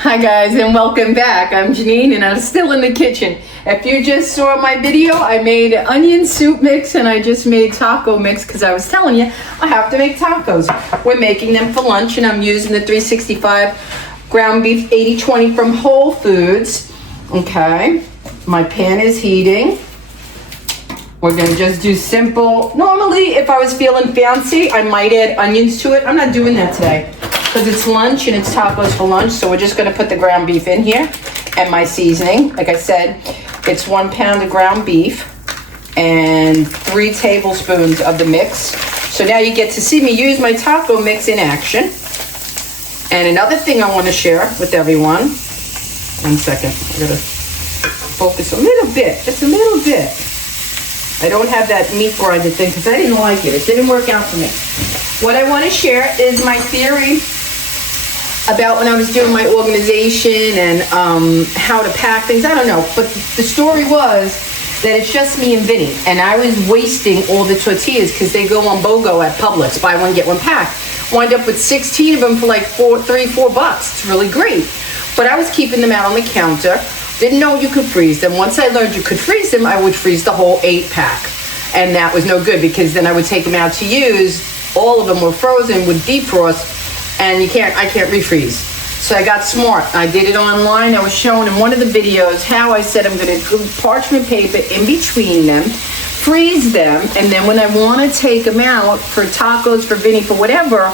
Hi guys, and welcome back. I'm Janine and I'm still in the kitchen. If you just saw my video, I made an onion soup mix and I just made taco mix because I was telling you I have to make tacos. We're making them for lunch and I'm using the 365 ground beef 80/20 from Whole Foods. Okay, my pan is heating. We're gonna just do simple. Normally, if I was feeling fancy, I might add onions to it. I'm not doing that today because it's lunch and it's tacos for lunch. So we're just gonna put the ground beef in here and my seasoning. Like I said, it's 1 pound of ground beef and 3 tablespoons of the mix. So now you get to see me use my taco mix in action. And another thing I wanna share with everyone. 1 second, I gotta focus a little bit, just a little bit. I don't have that meat grinder thing because I didn't like it. It didn't work out for me. What I want to share is my theory about when I was doing my organization and how to pack things. I don't know, but the story was that it's just me and Vinny, and I was wasting all the tortillas because they go on BOGO at Publix, buy one get one pack. Wind up with 16 of them for like $4 bucks. It's really great, but I was keeping them out on the counter. Didn't know you could freeze them. Once I learned you could freeze them, I would freeze the whole 8-pack. And that was no good because then I would take them out to use. All of them were frozen with defrost and I can't refreeze. So I got smart. I did it online. I was showing in one of the videos how I said I'm gonna put parchment paper in between them, freeze them, and then when I wanna take them out for tacos, for Vinny, for whatever,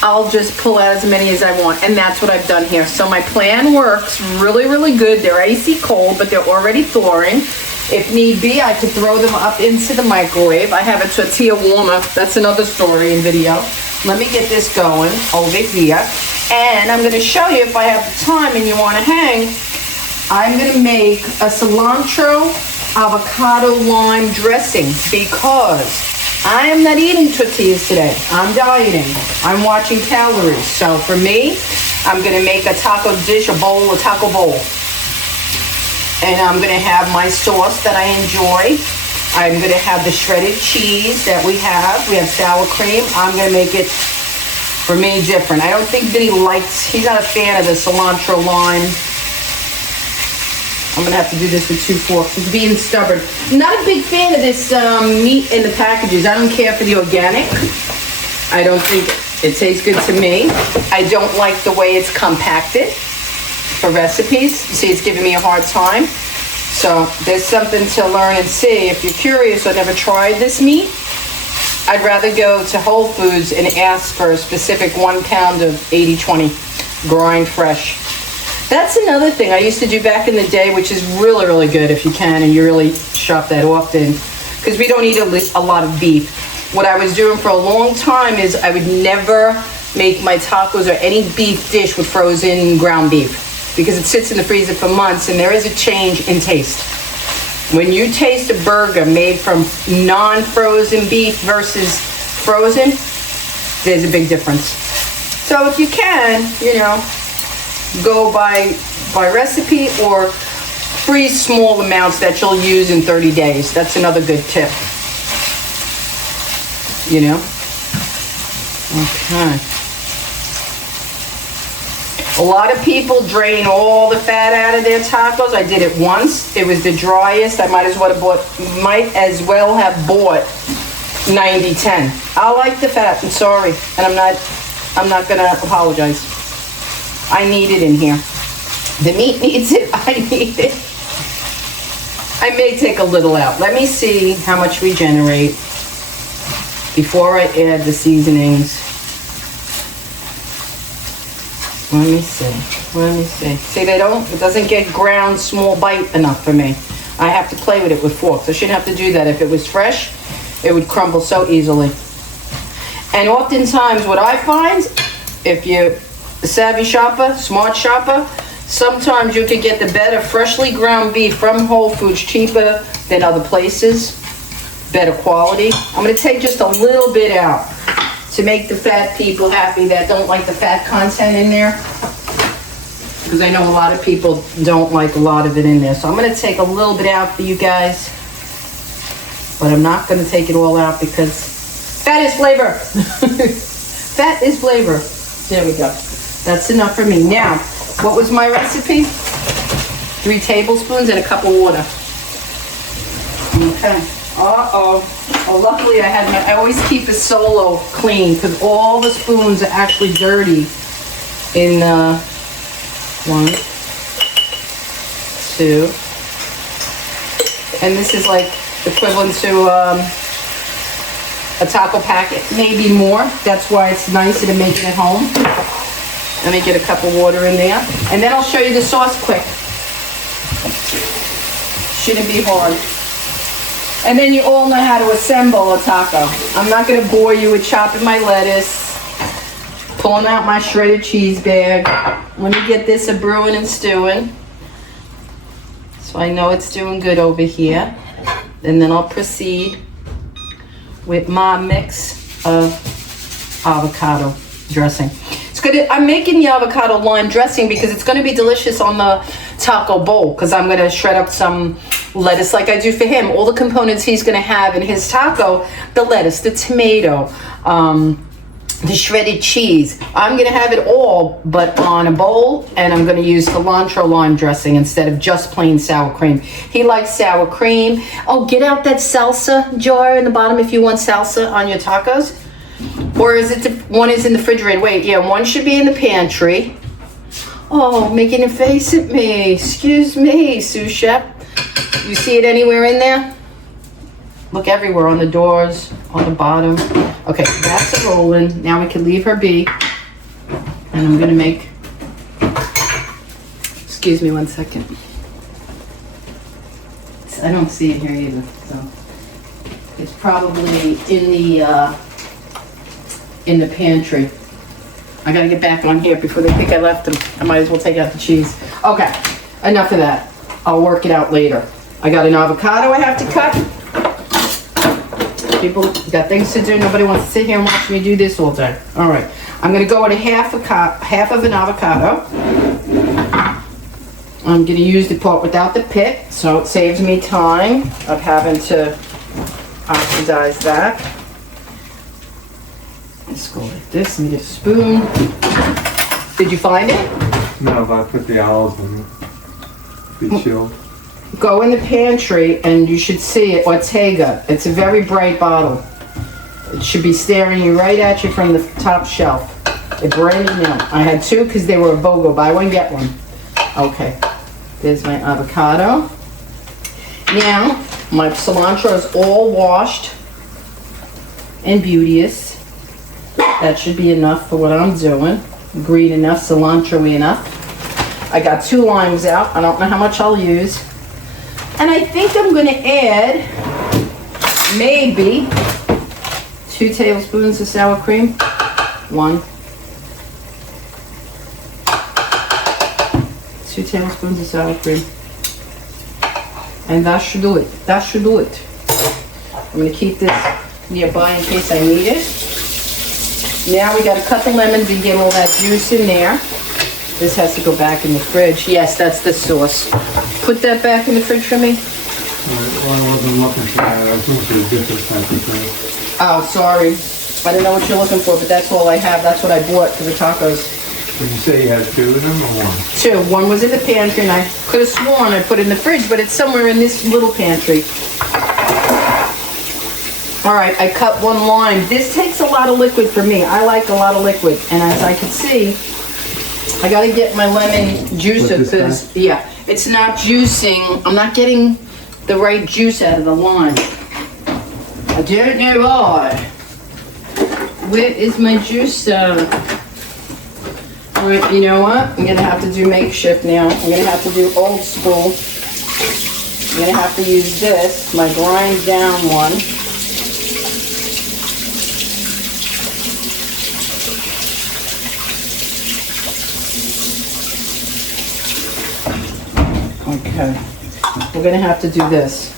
I'll just pull out as many as I want, and that's what I've done here. So my plan works really, really good. They're icy cold, but they're already thawing. If need be, I could throw them up into the microwave. I have a tortilla warmer. That's another story and video. Let me get this going over here. And I'm gonna show you, if I have the time and you wanna hang, I'm gonna make a cilantro avocado lime dressing because I am not eating tortillas today. I'm dieting. I'm watching calories. So for me, I'm gonna make a taco dish, a taco bowl. And I'm gonna have my sauce that I enjoy. I'm gonna have the shredded cheese that we have. We have sour cream. I'm gonna make it, for me, different. I don't think Vinny he's not a fan of the cilantro lime. I'm gonna have to do this with 2 forks. He's being stubborn. I'm not a big fan of this meat in the packages. I don't care for the organic. I don't think it tastes good to me. I don't like the way it's compacted for recipes. See, it's giving me a hard time. So there's something to learn and see. If you're curious or never tried this meat, I'd rather go to Whole Foods and ask for a specific 1 pound of 80/20 grind fresh. That's another thing I used to do back in the day, which is really, really good if you can and you really shop that often, because we don't eat a lot of beef. What I was doing for a long time is I would never make my tacos or any beef dish with frozen ground beef because it sits in the freezer for months and there is a change in taste. When you taste a burger made from non-frozen beef versus frozen, there's a big difference. So if you can, go by recipe or freeze small amounts that you'll use in 30 days. That's another good tip. Okay. A lot of people drain all the fat out of their tacos. I did it once. It was the driest. I might as well have bought 90/10. I like the fat. I'm sorry, and I'm not gonna apologize. I need it in here. The meat needs it. I need it. I may take a little out. Let me see how much we generate before I add the seasonings. Let me see. See, it doesn't get ground small bite enough for me. I have to play with it with forks. I shouldn't have to do that. If it was fresh, it would crumble so easily. And oftentimes what I find, if you're a savvy shopper, smart shopper, sometimes you can get the better freshly ground beef from Whole Foods cheaper than other places, better quality. I'm gonna take just a little bit out to make the fat people happy that don't like the fat content in there, because I know a lot of people don't like a lot of it in there. So I'm gonna take a little bit out for you guys, but I'm not gonna take it all out because fat is flavor. Fat is flavor. There we go. That's enough for me. Now, What was my recipe? 3 tablespoons and a cup of water. Okay. Oh, luckily I always keep a Solo clean because all the spoons are actually dirty in 1, 2. And this is like equivalent to a taco packet, maybe more. That's why it's nicer to make it at home. Let me get a cup of water in there. And then I'll show you the sauce quick. Shouldn't be hard. And then you all know how to assemble a taco. I'm not gonna bore you with chopping my lettuce, pulling out my shredded cheese bag. Let me get this a brewing and stewing. So I know it's doing good over here. And then I'll proceed with my mix of avocado dressing. It's good. I'm making the avocado lime dressing because it's going to be delicious on the taco bowl because I'm going to shred up some lettuce like I do for him. All the components he's going to have in his taco, the lettuce, the tomato, the shredded cheese. I'm going to have it all, but on a bowl, and I'm going to use cilantro lime dressing instead of just plain sour cream. He likes sour cream. Oh, get out that salsa jar in the bottom if you want salsa on your tacos. Or is it one is in the refrigerator? Wait, yeah, one should be in the pantry. Oh, making a face at me. Excuse me, sous chef. You see it anywhere in there? Look everywhere, on the doors, on the bottom. Okay, that's a rolling. Now we can leave her be. And I'm gonna make, excuse me 1 second. I don't see it here either, so. It's probably in the pantry. I gotta get back on here before they think I left them. I might as well take out the cheese. Okay, enough of that. I'll work it out later. I got an avocado I have to cut. People got things to do. Nobody wants to sit here and watch me do this all day. All right, I'm gonna go with half of an avocado. I'm gonna use the part without the pit, so it saves me time of having to oxidize that. Let's go like this. Let me get a spoon. Did you find it? No, but I put the olives in it. Be chilled. Go in the pantry and you should see it, Ortega. It's a very bright bottle. It should be staring you right at you from the top shelf. It's brand new. I had 2 because they were a BOGO. Buy one, get one. Okay. There's my avocado. Now, my cilantro is all washed and beauteous. That should be enough for what I'm doing. Green enough, cilantro-y enough. I got 2 limes out. I don't know how much I'll use. And I think I'm gonna add maybe 2 tablespoons of sour cream. 1. 2 tablespoons of sour cream. And that should do it. That should do it. I'm gonna keep this nearby in case I need it. Now we gotta cut the lemons and get all that juice in there. This has to go back in the fridge. Yes, that's the sauce. Put that back in the fridge for me. Well, I wasn't looking for that. I was looking for a different type of thing. Oh, sorry. I don't know what you're looking for, but that's all I have. That's what I bought for the tacos. Did you say you had 2 of them or 1? 2. One was in the pantry, and I could have sworn I put it in the fridge, but it's somewhere in this little pantry. All right, I cut 1 lime. This takes a lot of liquid for me. I like a lot of liquid, and as I can see, I gotta get my lemon juicer because, yeah, it's not juicing. I'm not getting the right juice out of the lime. I don't know why. Where is my juicer? All right, you know what? I'm gonna have to do makeshift now. I'm gonna have to do old school. I'm gonna have to use this, my grind down one. Okay, we're gonna have to do this.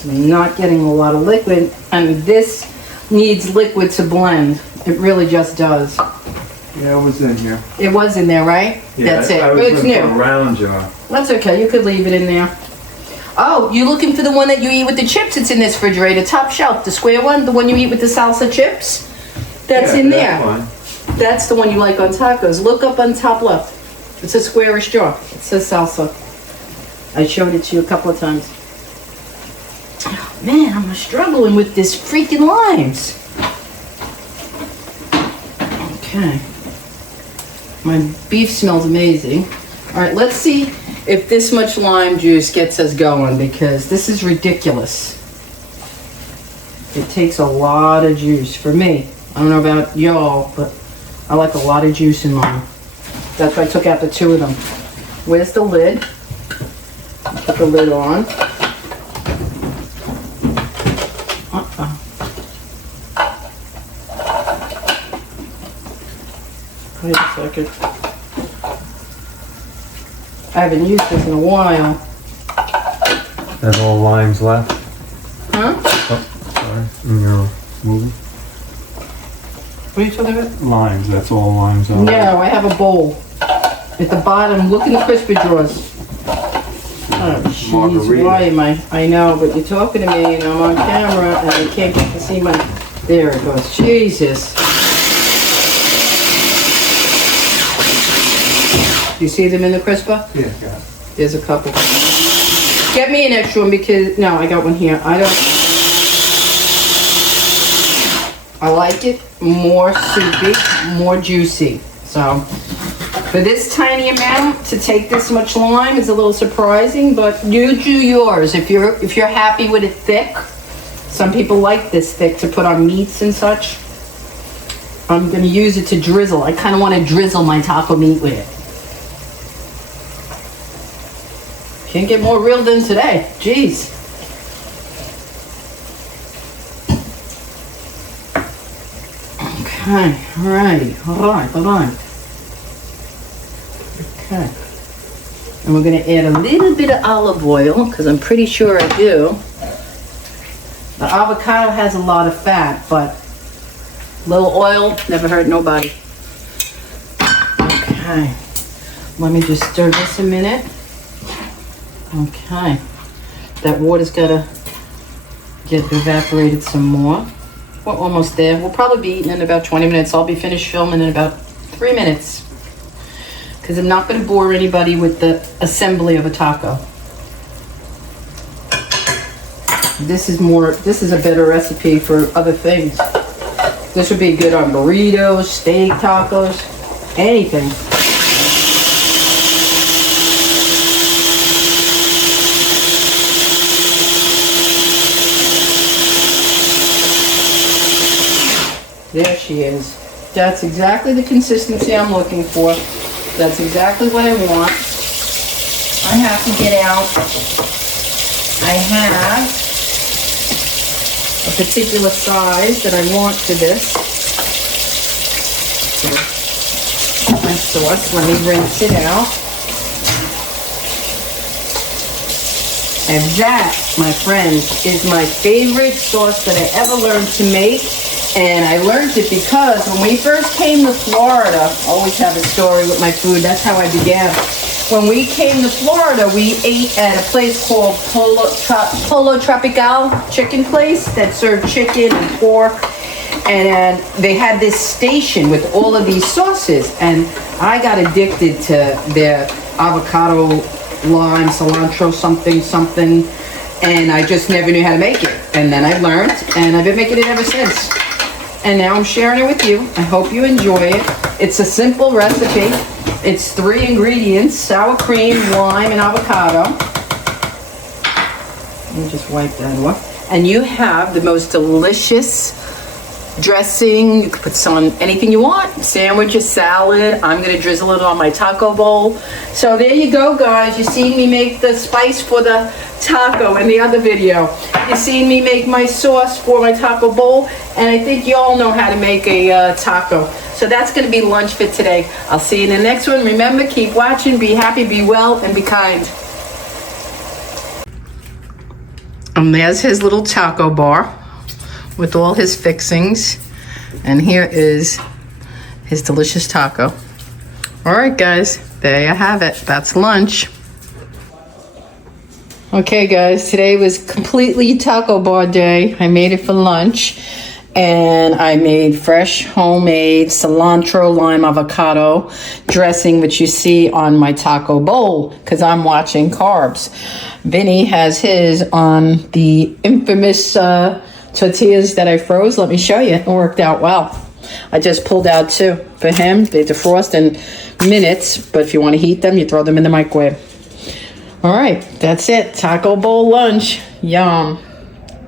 So I'm not getting a lot of liquid, and this needs liquid to blend. It really just does. Yeah, it was in here. It was in there, right? Yeah, That's it. I was But it's looking for a new. round jar. That's okay. You could leave it in there. Oh, you looking for the one that you eat with the chips? It's in this refrigerator, top shelf, the square one, the one you eat with the salsa chips? That's Yeah, in there. that's fine. That's the one you like on tacos. Look up on top left. It's a squarish jar. It says salsa. I showed it to you a couple of times. Oh, man, I'm struggling with this freaking limes. Okay. My beef smells amazing. All right, let's see if this much lime juice gets us going, because this is ridiculous. It takes a lot of juice for me. I don't know about y'all, but I like a lot of juice in mine. That's why I took out the 2 of them. Where's the lid? Put the lid on. Wait a second. I haven't used this in a while. There's all limes left. Huh? Oh, sorry. In your movie. What are you talking about? Limes, that's all limes on. No, I have a bowl. At the bottom, look in the crispy drawers. Oh, jeez, Margarita. why am I know, but you're talking to me and I'm on camera and I can't get to see my... There it goes. Jesus. You see them in the crisper? Yeah, got it. There's a couple. Get me an extra one because... No, I got one here. I like it more soupy, more juicy. So, for this tiny amount, to take this much lime is a little surprising, but you do yours. If you're happy with it thick, some people like this thick to put on meats and such. I'm gonna use it to drizzle. I kind of want to drizzle my taco meat with it. Can't get more real than today. Jeez. Okay, alright. Okay. And we're gonna add a little bit of olive oil, because I'm pretty sure I do. The avocado has a lot of fat, but little oil never hurt nobody. Okay. Let me just stir this a minute. Okay. That water's gotta get evaporated some more. We're almost there. We'll probably be eating in about 20 minutes. I'll be finished filming in about 3 minutes. Because I'm not going to bore anybody with the assembly of a taco. This is a better recipe for other things. This would be good on burritos, steak tacos, anything. There she is. That's exactly the consistency I'm looking for. That's exactly what I want. I have to get out. I have a particular size that I want for this. My sauce, let me rinse it out. And that, my friends, is my favorite sauce that I ever learned to make. And I learned it because when we first came to Florida, I always have a story with my food, that's how I began. When we came to Florida, we ate at a place called Polo Tropical chicken place that served chicken and pork. And they had this station with all of these sauces. And I got addicted to their avocado, lime, cilantro, something. And I just never knew how to make it. And then I learned, and I've been making it ever since. And now I'm sharing it with you. I hope you enjoy it. It's a simple recipe. It's 3 ingredients: sour cream, lime, and avocado. Let me just wipe that off. And you have the most delicious dressing. You can put some on anything you want. Sandwiches, salad. I'm gonna drizzle it on my taco bowl. So there you go, guys. You seen me make the spice for the taco in the other video. You seen me make my sauce for my taco bowl. And I think you all know how to make a taco. So that's gonna be lunch for today. I'll see you in the next one. Remember, keep watching, be happy, be well, and be kind. And there's his little taco bar with all his fixings. And here is his delicious taco. All right, guys, there you have it. That's lunch. Okay, guys, today was completely taco bar day. I made it for lunch, and I made fresh homemade cilantro lime avocado dressing, which you see on my taco bowl because I'm watching carbs. Vinny has his on the infamous tortillas that I froze. Let me show you. It worked out well. I just pulled out two for him. They defrost in minutes, but if you want to heat them, you throw them in the microwave. All right, that's it. Taco bowl lunch. Yum.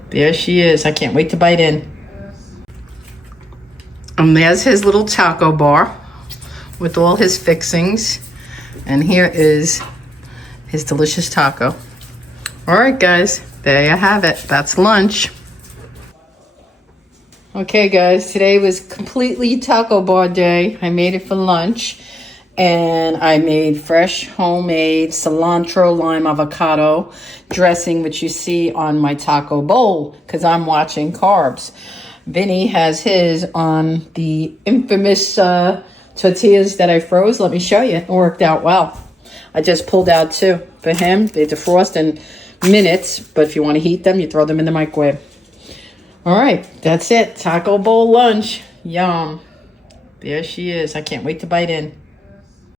There she is. I can't wait to bite in. And there's his little taco bar with all his fixings. And here is his delicious taco. All right, guys, there you have it. That's lunch. Okay, guys, today was completely taco bar day. I made it for lunch, and I made fresh homemade cilantro lime avocado dressing, which you see on my taco bowl because I'm watching carbs. Vinny has his on the infamous tortillas that I froze. Let me show you. It worked out well. I just pulled out two for him. They defrost in minutes, but if you want to heat them, you throw them in the microwave. All right, that's it. Taco bowl lunch. Yum. There she is. I can't wait to bite in.